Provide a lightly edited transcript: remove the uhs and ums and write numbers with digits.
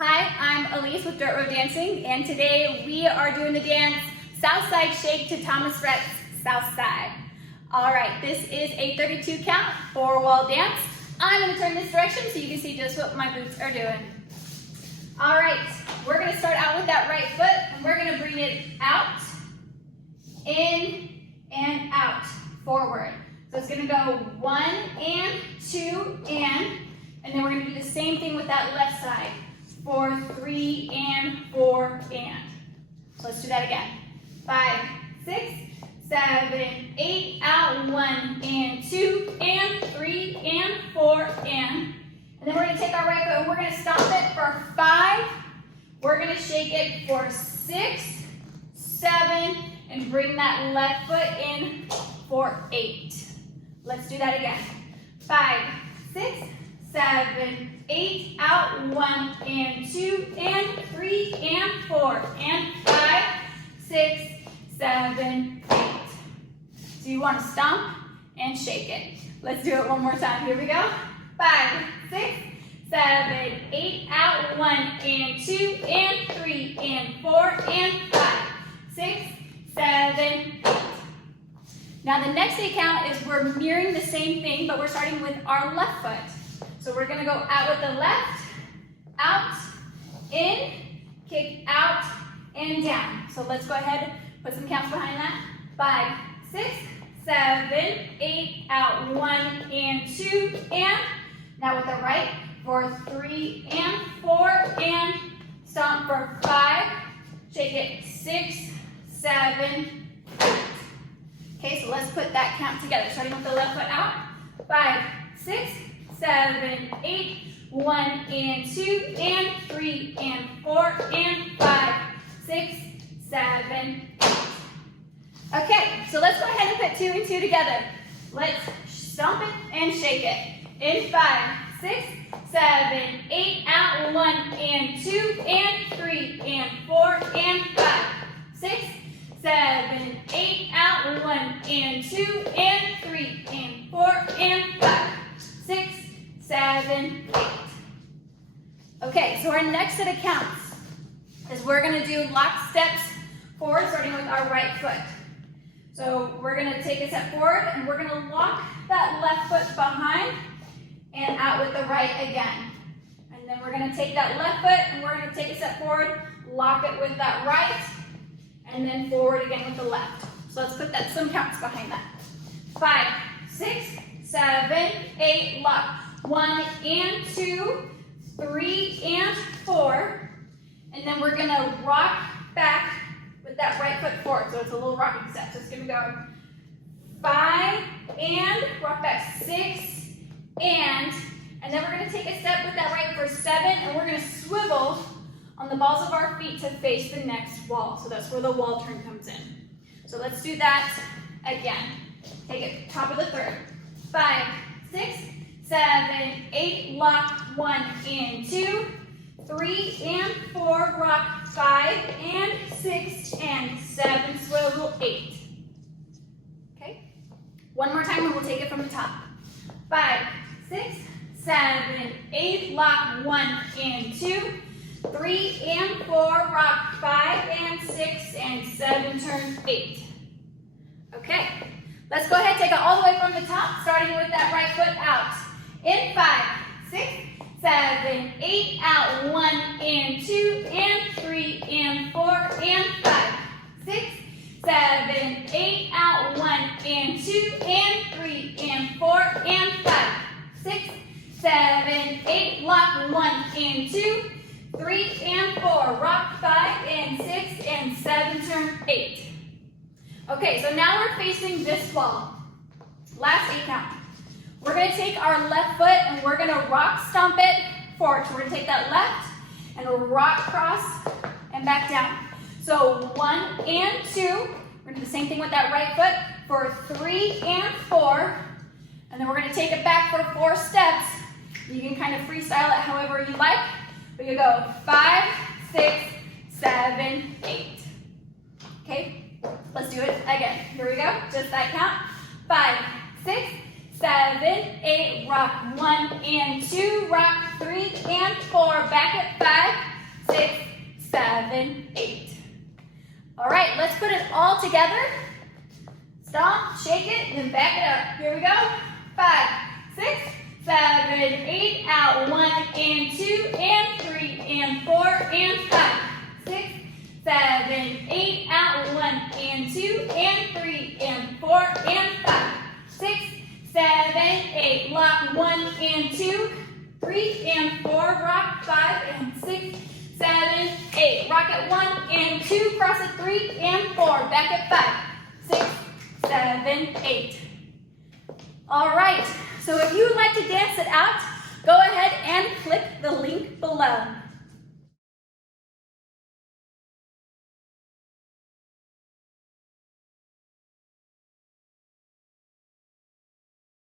Hi, I'm Elise with Dirt Road Dancing, and today we are doing the dance Southside Shake to Thomas Rhett's Southside. All right, this is a 32 count, 4-wall dance. I'm going to turn this direction so you can see just what my boots are doing. All right, we're going to start out with that right foot, and we're going to bring it out, in, and out, forward. So it's going to go 1 and 2 and then we're going to do the same thing with that left side. 4, 3, and 4, and. So let's do that again. 5, 6, 7, 8, out, 1 and 2 and 3 and 4 and. And then we're going to take our right foot and we're going to stomp it for 5. We're going to shake it for 6, 7, and bring that left foot in for 8. Let's do that again. 5, 6, 7, 8, out, 1 and 2 and 3 and 4 and 5, 6, 7, 8. So you want to stomp and shake it. Let's do it one more time. Here we go. 5, 6, 7, 8, out, 1 and 2 and 3 and 4 and 5, 6, 7, 8. Now the next 8 count is we're mirroring the same thing, but we're starting with our left foot. So we're going to go out with the left, out, in, kick out, and down. So let's go ahead and put some counts behind that. 5, 6, 7, 8, out, 1 and 2, and. Now with the right, for 3 and 4, and. Stomp for 5, shake it, 6, 7, 8. Okay, so let's put that count together, starting with the left foot out. 5, 6, 7, 8, 1 and 2 and 3 and 4 and 5, 6, 7, 8. Okay, so let's go ahead and put 2 and 2 together. Let's stomp it and shake it. In 5, 6, 7, 8, out, 1 and 2 and 3 and 4 and 5, 6, 7, 8, out, 1 and 2 and 3 and 4 and 5, 6, 7, 8. Okay, so our next set of counts is we're going to do lock steps forward, starting with our right foot. So we're going to take a step forward, and we're going to lock that left foot behind and out with the right again. And then we're going to take that left foot, and we're going to take a step forward, lock it with that right, and then forward again with the left. So let's put some counts behind that. 5, 6, 7, 8, lock. 1 and 2, 3 and 4, and then we're going to rock back with that right foot forward. So it's a little rocking step. So it's going to go 5 and rock back 6 and then we're going to take a step with that right for 7, and we're going to swivel on the balls of our feet to face the next wall. So that's where the wall turn comes in. So let's do that again. Take it top of the third. 5, 6, 7, 8, lock, 1 and 2, 3 and 4, rock, 5 and 6 and 7, swivel, 8. Okay? One more time and we'll take it from the top. 5, 6, 7, 8, lock, 1 and 2, 3 and 4, rock, 5 and 6 and 7, turn, 8. Okay, let's go ahead and take it all the way from the top, starting with that right foot out. In 5, 6, 7, 8, out, 1 and 2 and 3 and 4 and 5, 6, 7, 8, out, 1 and 2 and 3 and 4 and 5, 6, 7, 8, lock, 1 and 2, 3 and 4, rock, 5 and 6 and 7, turn, 8. Okay, so now we're facing this wall. Last 8 count. We're going to take our left foot and we're going to rock stomp it forward. So we're going to take that left and rock cross and back down. So 1 and 2. We're going to do the same thing with that right foot for 3 and 4. And then we're going to take it back for 4 steps. You can kind of freestyle it however you like. But you go 5, 6, 7, 8. Okay, let's do it again. Here we go. Just that count. 5, 6, 7, 8, rock 1 and 2, rock 3 and 4, back at 5, 6, 7, 8. All right, let's put it all together. Stomp, shake it, then back it up. Here we go. 5, 6, 7, 8, out. 1 and 2 and 3 and 4 and 5. 6, 7, 8, out. 1 and 2 and 3 and 4 and 5. 6, 7, 8, lock. 1 and 2, 3 and 4, rock. 5 and 6, 7, 8. Rock at 1 and 2, cross at 3 and 4. Back at 5, 6, 7, 8. All right, so if you would like to dance it out, go ahead and click the link below.